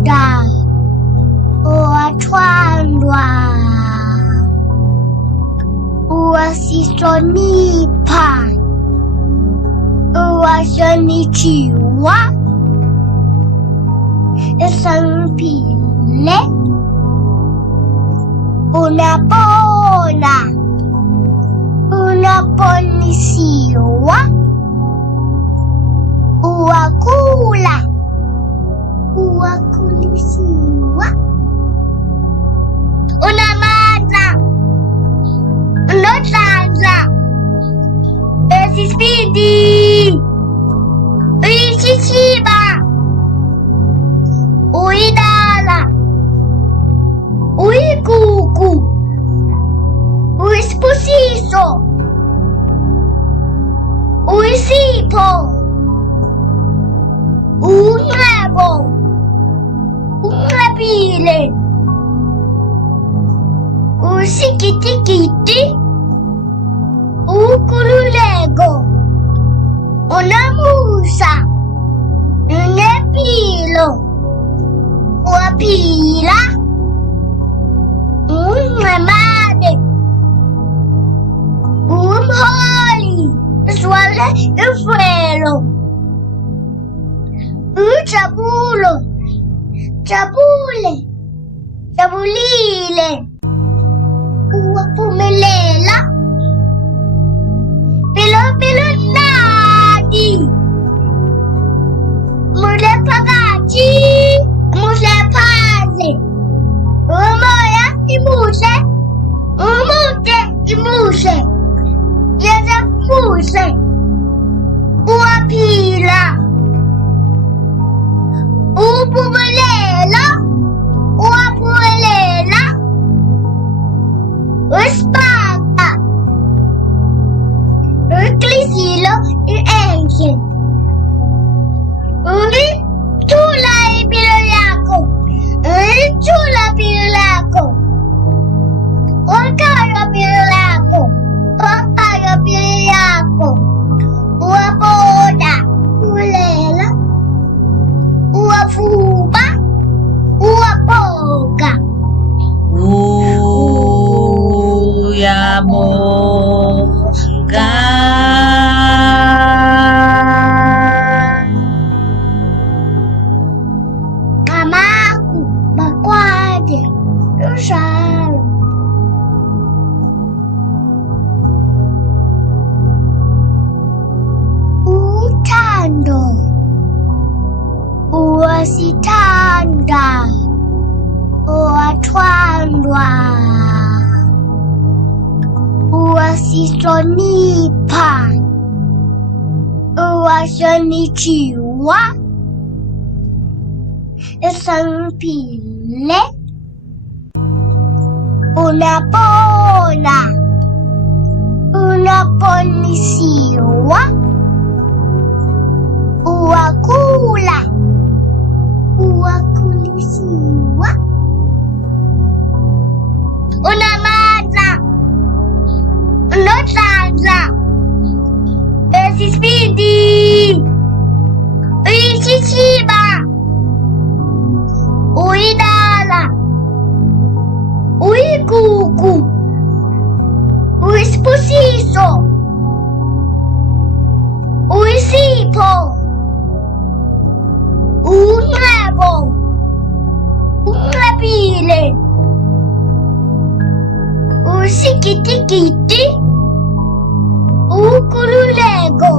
Uyathanda, uwathandwa, uwasihlonipha, uwahlonitshiwa, ehloniphile, unabona, unaponisiwa, uwakhula, uwakhulisiwa, unamandla, unodlandla, esisibindi, uyishishiba, uyidala, uyigugu, uyisibusiso, uyisipho, uNcebo, uNcebile, uSigitigidi, uNkululeko, uNamusa, uNempilo, uyaphila, uNgcemane, umholi, uSwale imvelo, uJabulo, Jabule, Jabulile, uwaphumelela, Pilo Nadi, Muhle phakathi, muhle phandle, umoya imuhle, umude imuhle, yena muhle, uyaphila, uphumelela, uwaphumelela, uSibaka, uNhliziyo enhle, uyithula impilo yakho, uyithula impilo yakho, ukhaya impilo yakho, ukhaya impilo yakho, uwabona, ulela, uwavuba, uwabonga, uyabonga. Ngamaku bakwade lushalo, uthando, uwasithanda, uwathandwa, uwasihlonipha, uwahlonitshiwa, ehloniphile, unabona, unaponisiwa, uwakhula, uwakhulisiwa, unamandla, unodlandla, esisibindi, uyishishiba, uyidala, uyigugu, uyisibusiso, uyisipho, uNcebo, uNcebile, uSigitigidi, uNkululeko,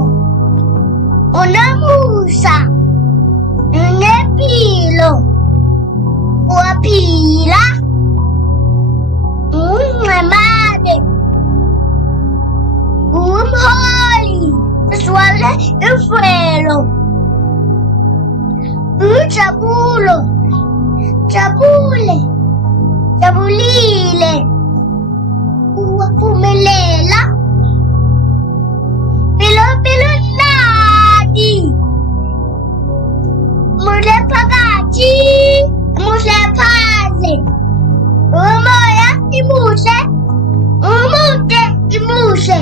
uNamusa, uNempilo, uyaphila, uNgcemane, umholi, uSwale imvelo, uJabulo, Jabule, Jabulile, uwaphumelela, Pilo Nadi, muhle phakathi, muhle phandle, umoya imuhle, umude imuhle,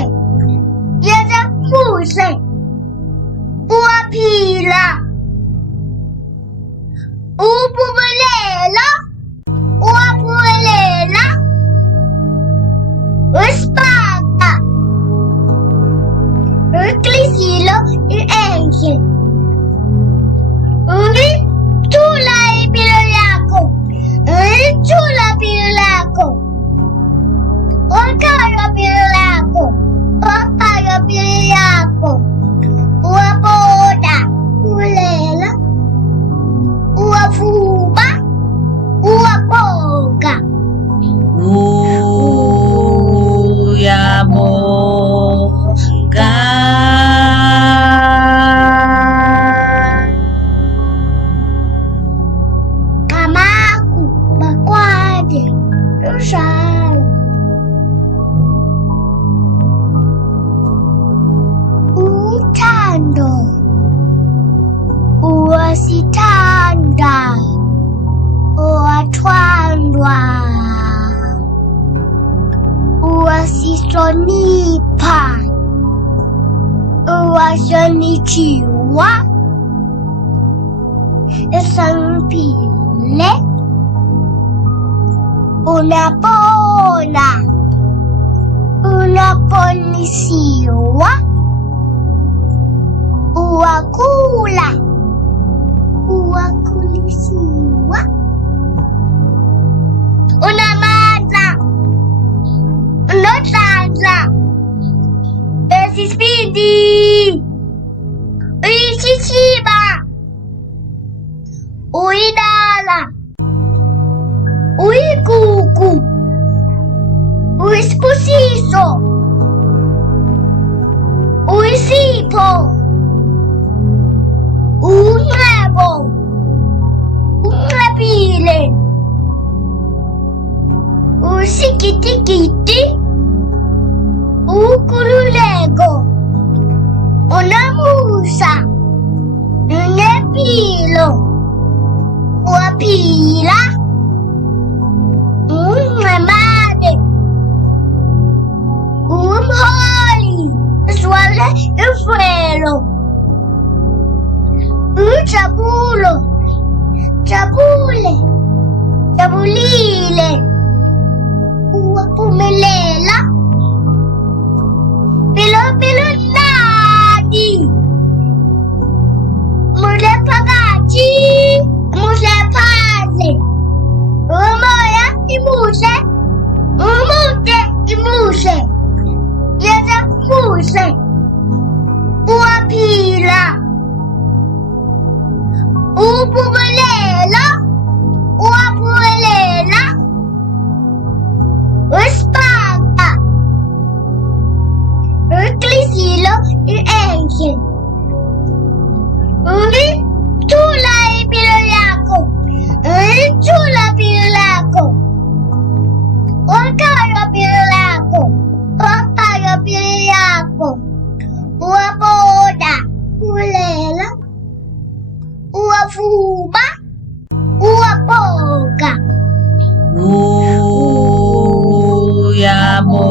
yena muhle, uyaphila, uphumelela. Uwasisonipa. Uwasonichiwa. Esampile. Unapona. Unaponisiwa. Uwakula. Uwakulisiwa. Unamata. Unotanza. Esispidi. Uishishiba. Uidala. Uikuku. Uispusiso. Uisipo. Unrebo. Unrepile. Usikitikiti. Ukululego. Unamusa. Unepilo. Uapila. Unremade. Umholi. Swale ufuelo. Uchabulo. Chabule. Chabulile. Uwapumelela. Pilo nadi. Mule pagachi. Mule paze. Umoya imuse. Umute imuse. Yeze muse. Uwapila. Upumelela. Uwapumelela. Uspaga. Uclisilo y ángel. Uni chula y pirolaco. Uni chula pirolaco. Ocayo pirolaco. Ocayo pirolaco. Uapoda. Ulela. Uafuba. Uapoga. Uyamo